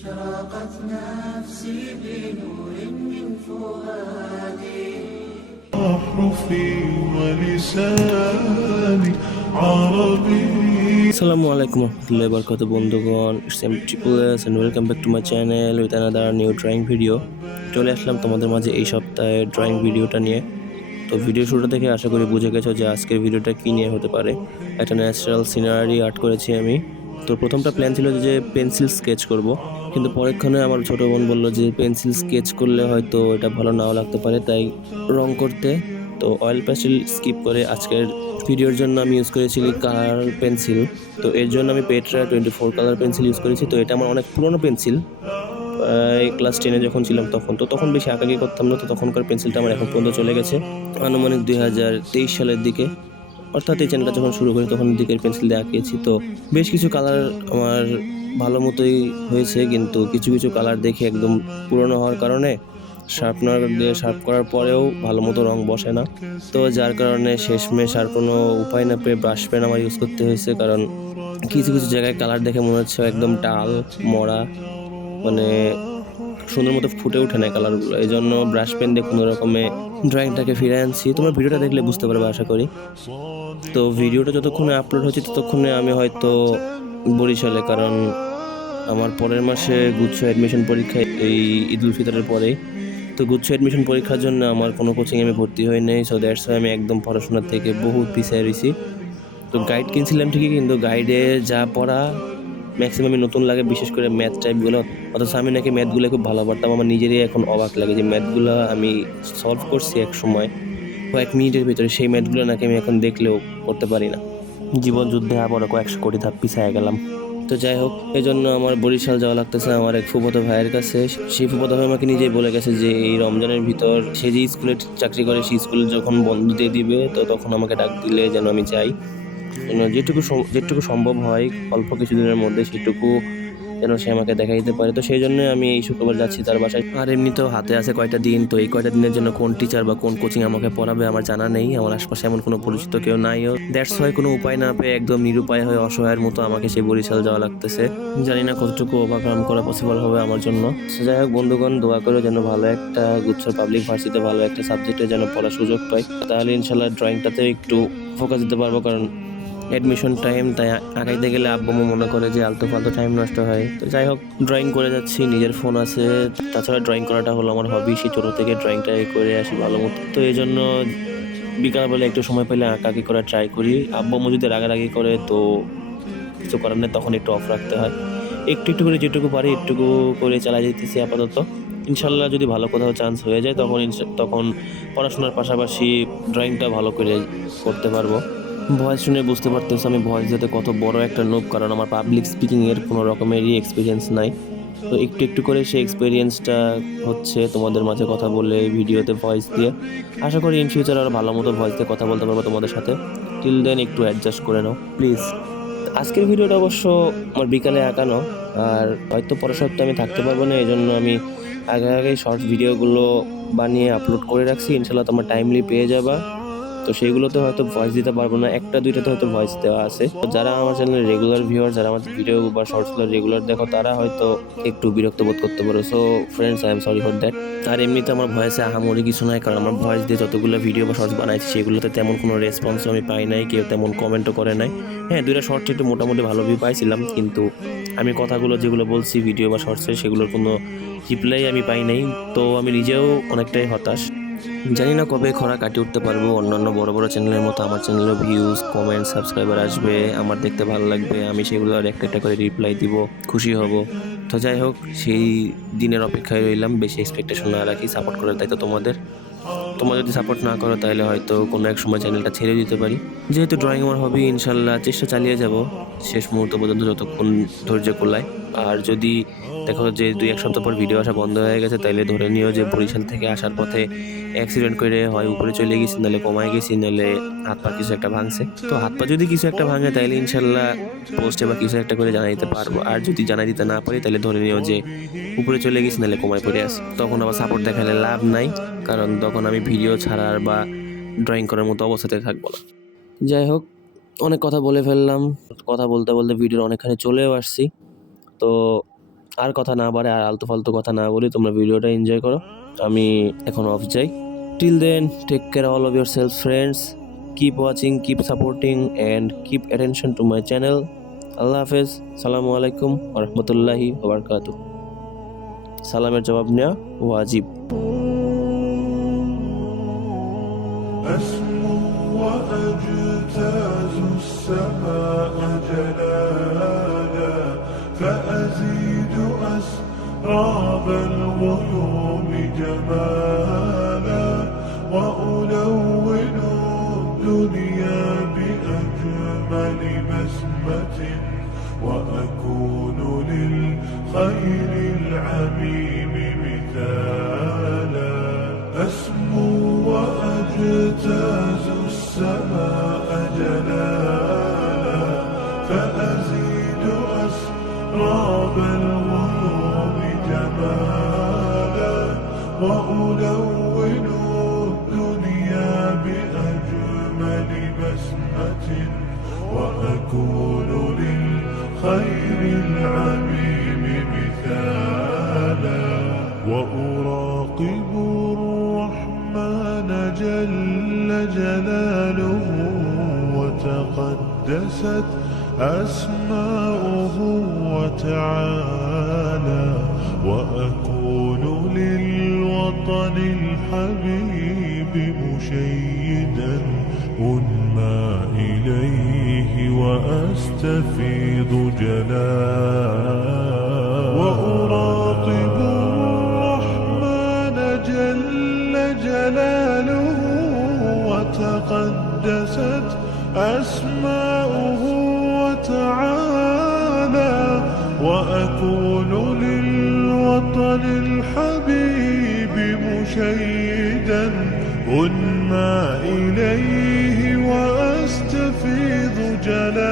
أشرقت نفسي بنور من فؤادي أحرفي ولساني عربي. আসসালামু আলাইকুম রহমতুল্লাহি ওয়া বারাকাতুহু বন্ধুগণ, it's M triple S and welcome back to my channel with another new drawing video. চলে আসলাম তোমাদের মাঝে এই সপ্তাহে ড্রয়িং ভিডিওটা নিয়ে। তো ভিডিও শুরু থেকে আশা করি বুঝে গেছো যে আজকের ভিডিওটা কী নিয়ে হতে পারে। একটা ন্যাচারাল সিনারি আর্ট করেছি আমি। তো প্রথমটা প্ল্যান ছিল যে পেন্সিল স্কেচ করব, কিন্তু পরেক্ষণে আমার ছোটো বোন বললো যে পেন্সিল স্কেচ করলে হয়তো এটা ভালো নাও লাগতে পারে, তাই রং করতে। তো অয়েল পেন্সিল স্কিপ করে আজকের ভিডিওর জন্য আমি ইউজ করেছি কালার পেন্সিল। তো এর জন্য আমি পেট্রা 24 কালার পেন্সিল ইউজ করেছি। তো এটা আমার অনেক পুরনো পেন্সিল, ক্লাস 10-এ যখন ছিলাম তখন বেশি আঁকাকি করতাম না। তো তখনকার পেন্সিলটা আমার এখন পর্যন্ত চলে গেছে আনুমানিক 2023 সালের দিকে, অর্থাৎ এই চ্যানেলটা যখন শুরু করি তখন দিকের পেন্সিল দিয়ে আঁকিয়েছি। তো বেশ কিছু কালার আমার ভালো মতোই হয়েছে, কিন্তু কিছু কিছু কালার দেখে একদম পুরনো হওয়ার কারণে শার্পনার দিয়ে শার্প করার পরেও ভালো মতো রং বসে না। তো যার কারণে শেষমেশ আর কোনো উপায় না পেয়ে ব্রাশ পেন আমার ইউজ করতে হয়েছে, কারণ কিছু কিছু জায়গায় কালার দেখে মনে হচ্ছে একদম টাল মরা, মানে সুন্দর মতো ফুটে ওঠে না কালারগুলো। এই জন্য ব্রাশ পেন দিয়ে কোনো রকমে ড্রয়িংটাকে ফিরে আনছি। তোমরা ভিডিওটা দেখলে বুঝতে পারবে আশা করি। তো ভিডিওটা যতক্ষণে আপলোড হচ্ছে ততক্ষণে আমি হয়তো বরিশালে, কারণ আমার পরের মাসে গুচ্ছ অ্যাডমিশন পরীক্ষা, এই ঈদ উল ফিতরের পরেই। তো গুচ্ছ অ্যাডমিশন পরীক্ষার জন্য আমার কোনো কোচিংয়ে আমি ভর্তি হই নাই। সো দ্যাটস ওয়াই আমি একদম পড়াশোনার থেকে বহুত পিছিয়ে রয়েছি। তো গাইড কিনছিলাম ঠিকই, কিন্তু গাইডে যা পড়া ম্যাক্সিমামই নতুন লাগে, বিশেষ করে ম্যাথ টাইপগুলো। অথচ আমি নাকি ম্যাথগুলো খুব ভালো পারতাম। আমার নিজেরই এখন অবাক লাগে যে ম্যাথগুলো আমি সলভ করছি এক সময় কয়েক মিনিটের ভিতরে, সেই ম্যাথগুলো নাকি আমি এখন দেখলেও করতে পারি না। জীবন যুদ্ধে আবারও 100 কোটি ধাপ পিছিয়ে গেলাম। তো যাই হোক, এই জন্য আমার বরিশাল যাওয়া লাগতেছে আমার এক ফুফাতো ভাইয়ের কাছে। সেই ফুফাতো ভাই আমাকে নিজেই বলে গেছে যে এই রমজানের ভিতর সে যে স্কুলে চাকরি করে সেই স্কুলে যখন বন্ধ দিয়ে দিবে তো তখন আমাকে ডাক দিলে যেন আমি যাই। যেটুকু সম্ভব হয় অল্প কিছুদিনের মধ্যে সেটুকু যেন সে আমাকে দেখাই দিতে পারে। তো সেই জন্য আমি এই শুক্রবার যাচ্ছি তার বাসায়। আর এমনিতেও হাতে আছে কয়টা দিন, তো এই কয়টা দিনের জন্য কোন টিচার বা কোন কোচিং আমাকে পড়াবে আমার জানা নেই। আমার আশপাশে এমন কোনো পরিচিত কেউ নাইও। দ্যাটস ওয়াই কোনো উপায় না পেয়ে একদম নিরুপায় হয়ে অসহায়ের মতো আমাকে সেই বরিশাল যাওয়া লাগতেছে। জানি না কতটুকু ওভারকাম করা পসিবল হবে আমার জন্য। যাই হোক বন্ধুগণ, দোয়া করে যেন ভালো একটা গুচ্ছ পাবলিক ভার্সিটিতে ভালো একটা সাবজেক্টে যেন পড়ার সুযোগ পাই, তাহলে ইনশাল্লাহ ড্রয়িংটাতে একটু ফোকাস দিতে পারবো। কারণ অ্যাডমিশন টাইম, তাই আগাইতে গেলে আব্বু মনে করে যে আলতু ফালতু টাইম নষ্ট হয়। তো যাই হোক, ড্রয়িং করে যাচ্ছি, নিজের ফোন আছে, তাছাড়া ড্রয়িং করাটা হলো আমার হবি। সেই ছোটো থেকে ড্রয়িংটাই করে আসি ভালো মতো। তো এই জন্য বিকালবেলা একটু সময় পেলে আঁকাআঁকি করার ট্রাই করি। আব্বু যদি রাগারাগি করে তো কিছু করার নেই, তখন একটু অফ রাখতে হয়। একটু একটু করে যেটুকু পারি একটুকু করে চালাই যেতেছি আপাতত। ইনশাল্লাহ যদি ভালো কোথাও চান্স হয়ে যায় তখন পড়াশোনার পাশাপাশি ড্রয়িংটা ভালো করে করতে পারবো। ভয়েস শুনে বুঝতে পারতেছি আমি ভয়েস দিতে কত বড় একটা নোব, কারণ আমার পাবলিক স্পিকিংয়ের কোনো রকমেরই এক্সপিরিয়েন্স নাই। তো একটু একটু করে সেই এক্সপিরিয়েন্সটা হচ্ছে তোমাদের মাঝে কথা বলে, ভিডিওতে ভয়েস দিয়ে। আশা করি ইন ফিউচার আরও ভালো মতো ভয়েস দিয়ে কথা বলতে পারবো তোমাদের সাথে। টিল দেন একটু অ্যাডজাস্ট করে নাও প্লিজ। আজকের ভিডিওটা অবশ্য আমার বিকালে আঁকানো, আর হয়তো পরের সপ্তাহে আমি থাকতে পারবো না, এই জন্য আমি আগেই শর্ট ভিডিওগুলো বানিয়ে আপলোড করে রাখছি। ইনশাল্লাহ তোমার টাইমলি পেয়ে যাবা। তো সেইগুলোতে হয়তো ভয়েস দিতে পারবো না, একটা দুইটাতে হয়তো ভয়েস দেওয়া আছে। তো যারা আমার চ্যানেলের রেগুলার ভিউয়ার, যারা আমার ভিডিও বা শর্টসগুলো রেগুলার দেখো, তারা হয়তো একটু বিরক্ত বোধ করতে পারো। So friends, I am sorry for that. আর এমনিতে আমার ভয়েসে আহামরি কিছু নাই, কারণ আমার ভয়েস দিয়ে যতগুলো ভিডিও বা শর্টস বানাইছি সেগুলোতে তেমন কোনো রেসপন্সও আমি পাই নাই, কেউ তেমন কমেন্টও করে নাই। হ্যাঁ, দুইটা শর্টস একটু মোটামুটি ভালো ভিউ পাইছিলাম, কিন্তু আমি কথাগুলো যেগুলো বলছি ভিডিও বা শর্টসে সেগুলোর কোনো রিপ্লাই আমি পাই নাই। তো আমি নিজেও অনেকটাই হতাশ। জানি না কবে খরা কাটিয়ে উঠতে পারবো। অন্যান্য বড় বড় চ্যানেলের মতো আমার চ্যানেলেও ভিউজ, কমেন্ট, সাবস্ক্রাইবার আসবে, আমার দেখতে ভালো লাগবে, আমি সেগুলো আর একটা একটা করে রিপ্লাই দিব, খুশি হব। তো যাই হোক, সেই দিনের অপেক্ষায় রইলাম। বেশি এক্সপেকটেশন না রাখি, সাপোর্ট করার দায়িত্ব তোমাদের। তোমরা যদি সাপোর্ট না করো তাহলে হয়তো কোনো এক সময় চ্যানেলটা ছেড়ে দিতে পারি। যেহেতু ড্রয়িং আমার হবি, ইনশাল্লাহ চেষ্টা চালিয়ে যাব শেষ মুহূর্ত পর্যন্ত, যতক্ষণ ধৈর্য কুলায়। আর যদি দেখো যে 2-1 সপ্তাহ পর ভিডিও আসা বন্ধ হয়ে গেছে, তাইলে ধরে নিও যে বরিশাল থেকে আসার পথে অ্যাক্সিডেন্ট করে হয় উপরে চলে গেছি, নাহলে কমায় গেছি, নাহলে হাত পা কিছু একটা ভাঙছে। তো হাত পা যদি কিছু একটা ভাঙে তাইলে ইনশাল্লাহ পোস্টে বা কিছু একটা করে জানাই দিতে পারবো। আর যদি জানাই দিতে না পারি তাহলে ধরে নিও যে উপরে চলে গেছি, নাহলে কমায় পড়ে আসি। তখন আবার সাপোর্ট দেখালে লাভ নাই, কারণ তখন আমি ভিডিও ছাড়ার বা ড্রয়িং করার মতো অবস্থাতে থাকবো না। যাই হোক, অনেক কথা বলে ফেললাম। কথা বলতে বলতে ভিডিওর অনেকখানি চলেও আসছি। তো আর কথা না বাড়ে আর আলতু ফালতু কথা না বলি, তোমরা ভিডিওটা এনজয় করো। আমি এখন অফ যাই। Till then, take care all of yourself friends, keep watching, keep supporting and keep attention to my channel. আল্লাহ হাফেজ। সালামু আলাইকুম ওয়া রাহমাতুল্লাহি ওয়া বারাকাতুহু। সালামের জবাব নেওয়া ওয়াজিব। أسمو وأجتاز السماء جلالا فأزيد أسراب الغيوم جمالا وألون الدنيا بأجمل بسمة وأكون للخير العميم مثالا أسمو وأجتاز السماء جلالا فأزيد أسراب الغيوم جمالا وألون الدنيا بأجمل بسمة وأكون للخير العميم مثالا وأراقب الرحمن جل جلاله وتقدست أسماؤه وتعالى وأكون للوطن الحبيب مشيدا أنمى إليه وأستفيض جلالا وأراقب الرحمن جل جلاله وتقدست أسماؤه وتعالى وأكون للوطن الحبيب مشيدا أنمى إليه وأستفيض جلالا